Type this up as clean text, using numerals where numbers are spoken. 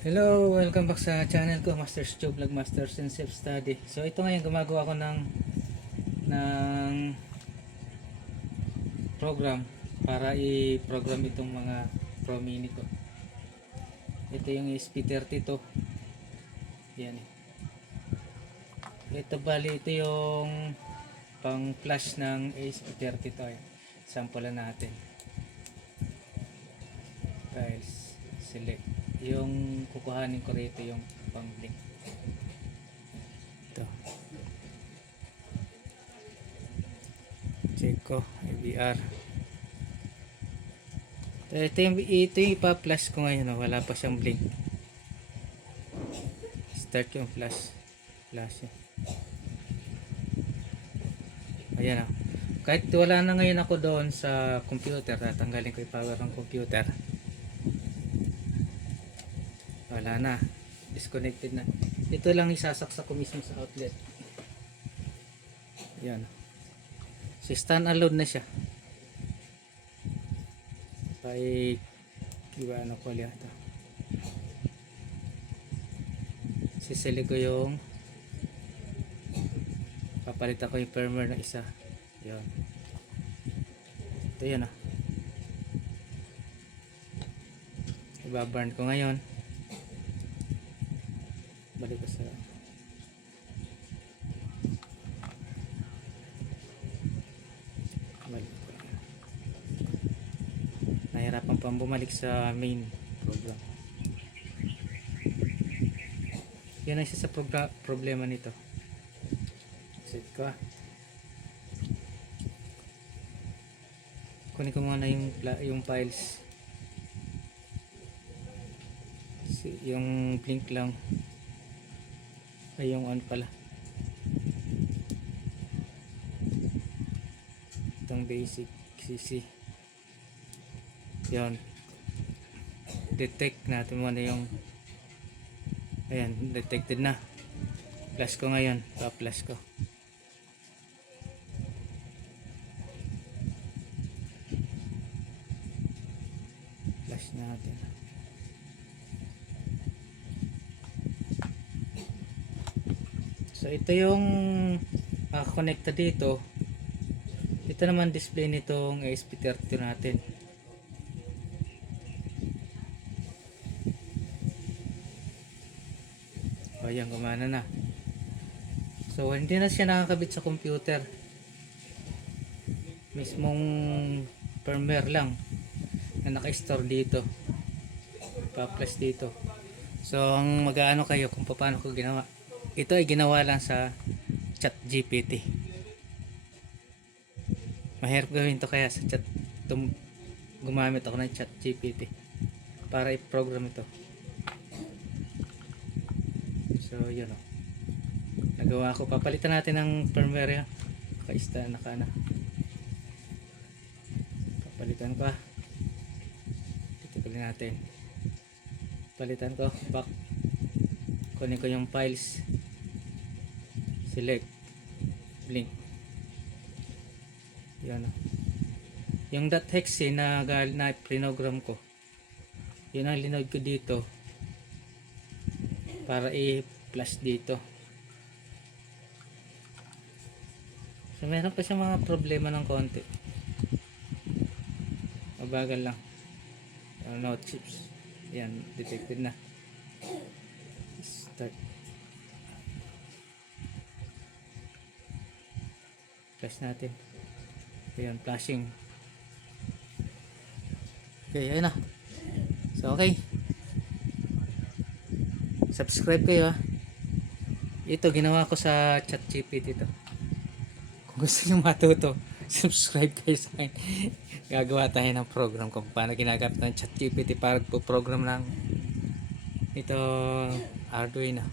Hello, welcome back sa channel ko, Masters Joe Vlog, Masters in Self Study. So ito ngayon gumagawa ko ng program para i-program itong mga Pro Mini ko. Ito yung ESP32. Yan eh. Ito bali, ito yung pang flash ng ESP32. Sample natin. Files, select. Yung kukuhanin ko rito yung pang link. Ito. Check ko, IBR. Ito yung ipa-flash ko ngayon. Wala pa siyang blink. Start yung flash. Flash eh. Ayan. Kahit wala na ngayon ako doon sa computer, tatanggalin ko yung power ng computer. Wala na, disconnected na. Ito lang isasaksak ko mismo sa outlet. Yan, si stand alone na siya. Kaya iba ano ko lihat, sisili ko yung papalitan ko yung firmware na isa. Yan, ito yan ibaburn ko ngayon. Balik ko sa nahirapan pang bumalik sa main program. Yan ang isa sa problema nito. Set ko kunin ko muna yung files, yung blink lang ay yung on pala, itong basic CC. Yan, detect natin muna yung ayan, detected na. Flash ko ngayon, pa-flash ko. Flash natin. So ito yung connected dito. Ito naman display nitong ESP32 natin. Ayan, gumana na. So hindi na siya nakakabit sa computer. Mismong firmware lang na naka-store dito. Pa-flash dito. So ang mag-aano kayo kung paano ko ginawa. Ito ay ginawa lang sa ChatGPT. Mahirap gawin to kaya sa chat. Gumamit ako ng ChatGPT para i-program ito. So yun nagawa ko. Papalitan natin ng firmware. Naka-ista, naka-ana. Papalitan ko. Titikulin natin. Palitan ko. Back. Kunin ko yung files. Select, blink. Yan yung .hexe na prinogram ko, yun ang linoad ko dito para i-flash dito. So meron pa siya mga problema ng konti, mabagal lang. No chips. Yan, detected na. Start. Flash natin. Ayan, flashing. Okay, ayun na. So, okay. Subscribe kayo Ito, ginawa ko sa ChatGPT ito. Kung gusto nyo matuto, subscribe kayo sa akin. Gagawa tayo ng program kung paano ginagamit ng ChatGPT para po program ng ito Arduino.